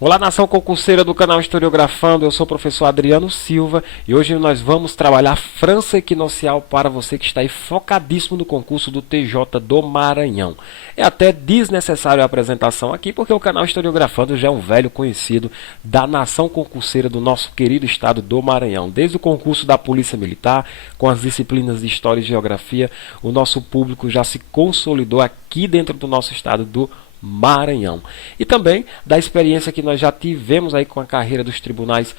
Olá, nação concurseira do canal Historiografando, eu sou o professor Adriano Silva e hoje nós vamos trabalhar França Equinocial para você que está aí focadíssimo no concurso do TJ do Maranhão. É até desnecessário a apresentação aqui porque o canal Historiografando já é um velho conhecido da nação concurseira do nosso querido estado do Maranhão. Desde o concurso da Polícia Militar, com as disciplinas de História e Geografia, o nosso público já se consolidou aqui dentro do nosso estado do Maranhão. E também da experiência que nós já tivemos aí com a carreira dos tribunais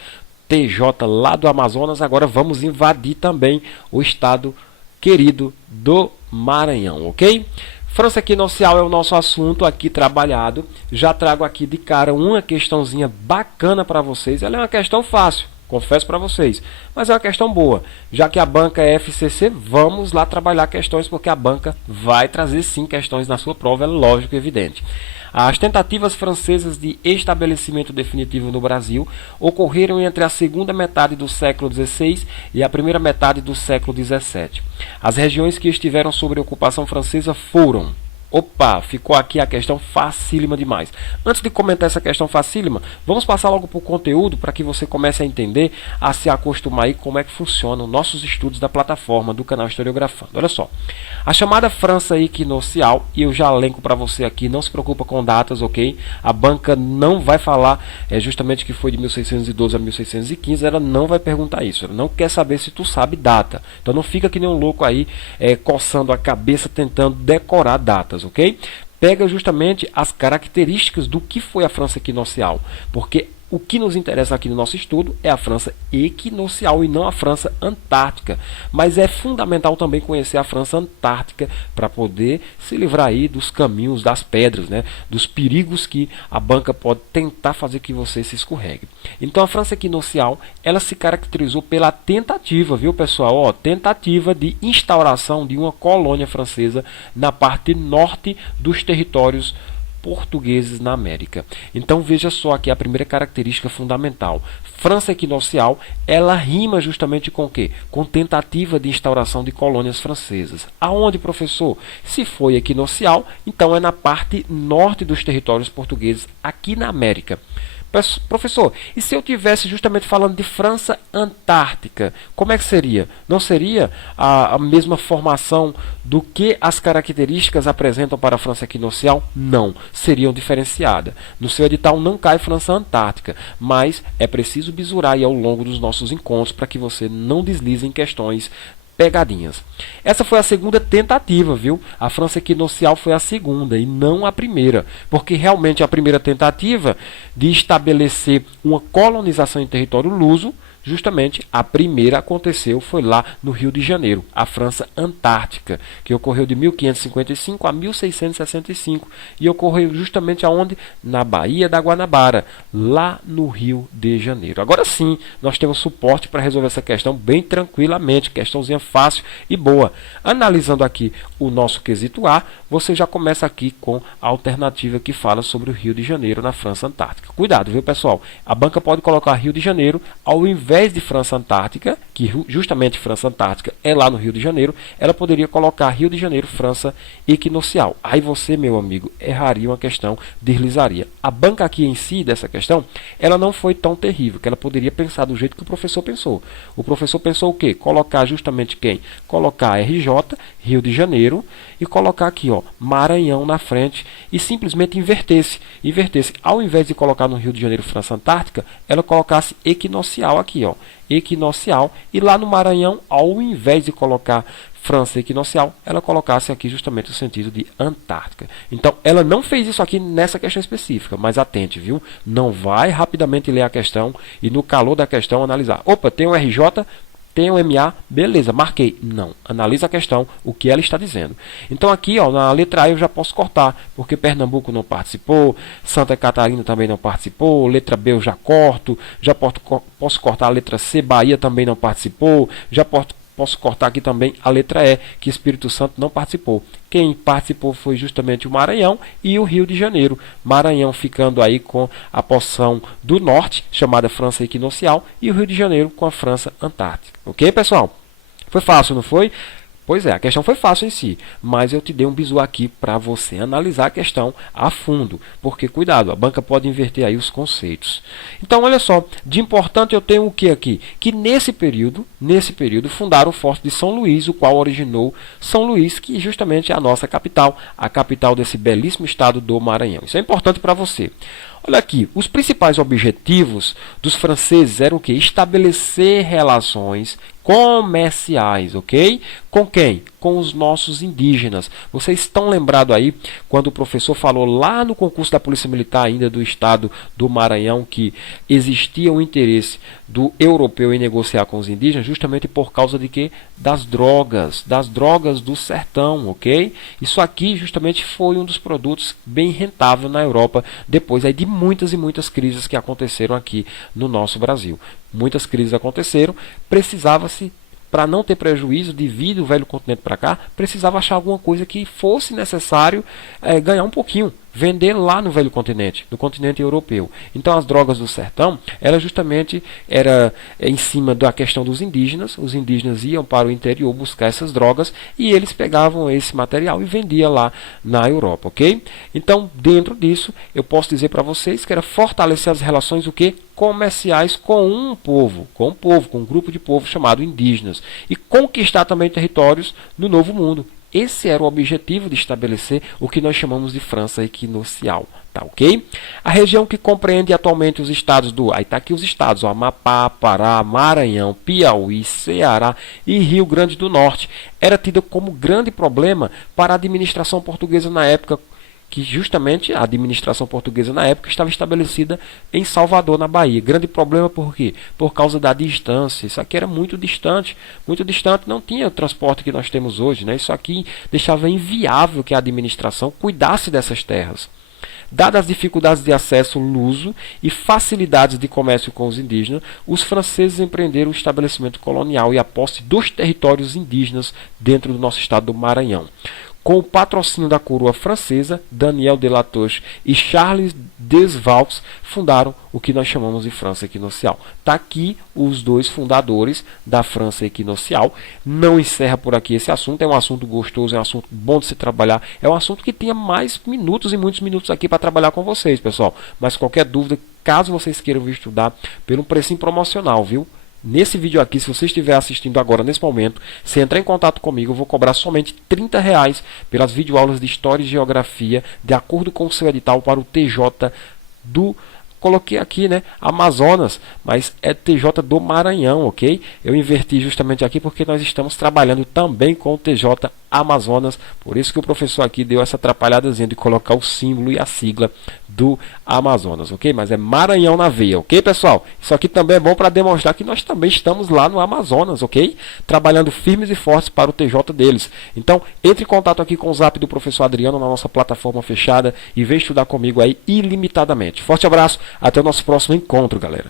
TJ lá do Amazonas, agora vamos invadir também o estado querido do Maranhão, ok? França Equinocial é o nosso assunto aqui trabalhado. Já trago aqui de cara uma questãozinha bacana para vocês. Ela é uma questão fácil, confesso para vocês, mas é uma questão boa. Já que a banca é FCC, vamos lá trabalhar questões, porque a banca vai trazer sim questões na sua prova, é lógico e evidente. As tentativas francesas de estabelecimento definitivo no Brasil ocorreram entre a segunda metade do século XVI e a primeira metade do século XVII. As regiões que estiveram sob ocupação francesa foram... Opa, ficou aqui a questão facílima demais. Antes de comentar essa questão facílima, vamos passar logo para o conteúdo para que você comece a entender, a se acostumar aí como é que funcionam nossos estudos da plataforma do canal Historiografando. Olha só, a chamada França Equinocial, e eu já elenco para você aqui, não se preocupa com datas, ok? A banca não vai falar justamente que foi de 1612 a 1615, ela não vai perguntar isso, ela não quer saber se tu sabe data. Então não fica que nem um louco aí coçando a cabeça tentando decorar datas. Ok? Pega justamente as características do que foi a França Equinocial, porque o que nos interessa aqui no nosso estudo é a França Equinocial e não a França Antártica. Mas é fundamental também conhecer a França Antártica para poder se livrar aí dos caminhos das pedras, né? Dos perigos que a banca pode tentar fazer que você se escorregue. Então a França Equinocial, ela se caracterizou pela tentativa, viu pessoal? Ó, tentativa de instauração de uma colônia francesa na parte norte dos territórios portugueses na América. Então veja só aqui a primeira característica fundamental. França Equinocial, ela rima justamente com o quê? Com tentativa de instauração de colônias francesas. Aonde, professor? Se foi equinocial, então é na parte norte dos territórios portugueses aqui na América. Professor, e se eu tivesse justamente falando de França Antártica, como é que seria? Não seria a mesma formação do que as características apresentam para a França Equinocial? Não, seriam diferenciadas. No seu edital não cai França Antártica, mas é preciso bisurar aí ao longo dos nossos encontros para que você não deslize em questões pegadinhas. Essa foi a segunda tentativa, viu? A França Equinocial foi a segunda e não a primeira, porque realmente a primeira tentativa de estabelecer uma colonização em território luso, justamente a primeira aconteceu, foi lá no Rio de Janeiro, a França Antártica, que ocorreu de 1555 a 1665 e ocorreu justamente aonde? Na Baía da Guanabara, lá no Rio de Janeiro. Agora sim, nós temos suporte para resolver essa questão bem tranquilamente, questãozinha fácil e boa. Analisando aqui o nosso quesito A, você já começa aqui com a alternativa que fala sobre o Rio de Janeiro na França Antártica. Cuidado, viu pessoal? A banca pode colocar Rio de Janeiro ao invés de França Antártica, que justamente França Antártica é lá no Rio de Janeiro, ela poderia colocar Rio de Janeiro, França Equinocial. Aí você, meu amigo, erraria uma questão, deslizaria. A banca aqui em si, dessa questão, ela não foi tão terrível, que ela poderia pensar do jeito que o professor pensou. O professor pensou o quê? Colocar justamente quem? Colocar RJ, Rio de Janeiro, e colocar aqui, ó, Maranhão na frente, e simplesmente invertesse. Ao invés de colocar no Rio de Janeiro, França Antártica, ela colocasse Equinocial aqui, ó, Equinocial, e lá no Maranhão, ao invés de colocar França Equinocial, ela colocasse aqui justamente o sentido de Antártica. Então, ela não fez isso aqui nessa questão específica, mas atente, viu? Não vai rapidamente ler a questão e no calor da questão analisar. Opa, tem um RJ, tem um MA, beleza, marquei. Não, analisa a questão, o que ela está dizendo. Então aqui, ó, na letra A eu já posso cortar, porque Pernambuco não participou, Santa Catarina também não participou, letra B eu já corto, já posso cortar a letra C, Bahia também não participou, já posso cortar aqui também a letra E, que Espírito Santo não participou. Quem participou foi justamente o Maranhão e o Rio de Janeiro. Maranhão ficando aí com a porção do norte, chamada França Equinocial, e o Rio de Janeiro com a França Antártica. Ok, pessoal? Foi fácil, não foi? Pois é, a questão foi fácil em si, mas eu te dei um bizu aqui para você analisar a questão a fundo, porque cuidado, a banca pode inverter aí os conceitos. Então, olha só, de importante eu tenho o que aqui? Que nesse período, fundaram o Forte de São Luís, o qual originou São Luís, que justamente é a nossa capital, a capital desse belíssimo estado do Maranhão. Isso é importante para você. Olha aqui, os principais objetivos dos franceses eram o quê? Estabelecer relações comerciais, ok? Com quem? Com os nossos indígenas. Vocês estão lembrados aí quando o professor falou lá no concurso da Polícia Militar ainda do estado do Maranhão que existia um interesse do europeu em negociar com os indígenas justamente por causa de quê? Das drogas do sertão, ok? Isso aqui justamente foi um dos produtos bem rentável na Europa depois aí de muitas e muitas crises que aconteceram aqui no nosso Brasil. Muitas crises aconteceram, precisava-se, para não ter prejuízo de vir do velho continente para cá, precisava achar alguma coisa que fosse necessário ganhar um pouquinho, vender lá no velho continente, no continente europeu. Então as drogas do sertão, ela justamente era em cima da questão dos indígenas, os indígenas iam para o interior buscar essas drogas e eles pegavam esse material e vendiam lá na Europa, ok? Então dentro disso eu posso dizer para vocês que era fortalecer as relações o quê? Comerciais com um povo, com um grupo de povo chamado indígenas e conquistar também territórios no Novo Mundo. Esse era o objetivo de estabelecer o que nós chamamos de França equinocial, tá ok? A região que compreende atualmente os estados do... Aí está aqui os estados, ó, Amapá, Pará, Maranhão, Piauí, Ceará e Rio Grande do Norte, era tida como grande problema para a administração portuguesa na época, que justamente a administração portuguesa na época estava estabelecida em Salvador, na Bahia. Grande problema por quê? Por causa da distância. Isso aqui era muito distante, não tinha o transporte que nós temos hoje, né? Isso aqui deixava inviável que a administração cuidasse dessas terras. Dadas as dificuldades de acesso luso e facilidades de comércio com os indígenas, os franceses empreenderam o estabelecimento colonial e a posse dos territórios indígenas dentro do nosso estado do Maranhão. Com o patrocínio da coroa francesa, Daniel de La Touche e Charles Desvalques fundaram o que nós chamamos de França equinocial. Está aqui os dois fundadores da França equinocial. Não encerra por aqui esse assunto, é um assunto gostoso, é um assunto bom de se trabalhar, é um assunto que tinha mais minutos e muitos minutos aqui para trabalhar com vocês, pessoal. Mas qualquer dúvida, caso vocês queiram vir estudar, pelo precinho promocional, viu? Nesse vídeo aqui, se você estiver assistindo agora, nesse momento, se entrar em contato comigo, eu vou cobrar somente R$30 pelas videoaulas de História e Geografia, de acordo com o seu edital para o TJ do... Coloquei aqui, né, Amazonas, mas é TJ do Maranhão, ok? Eu inverti justamente aqui porque nós estamos trabalhando também com o TJ Amazonas, por isso que o professor aqui deu essa atrapalhadazinha de colocar o símbolo e a sigla do Amazonas, ok? Mas é Maranhão na veia, ok, pessoal? Isso aqui também é bom para demonstrar que nós também estamos lá no Amazonas, ok? Trabalhando firmes e fortes para o TJ deles. Então, entre em contato aqui com o Zap do professor Adriano na nossa plataforma fechada e venha estudar comigo aí ilimitadamente. Forte abraço, até o nosso próximo encontro, galera.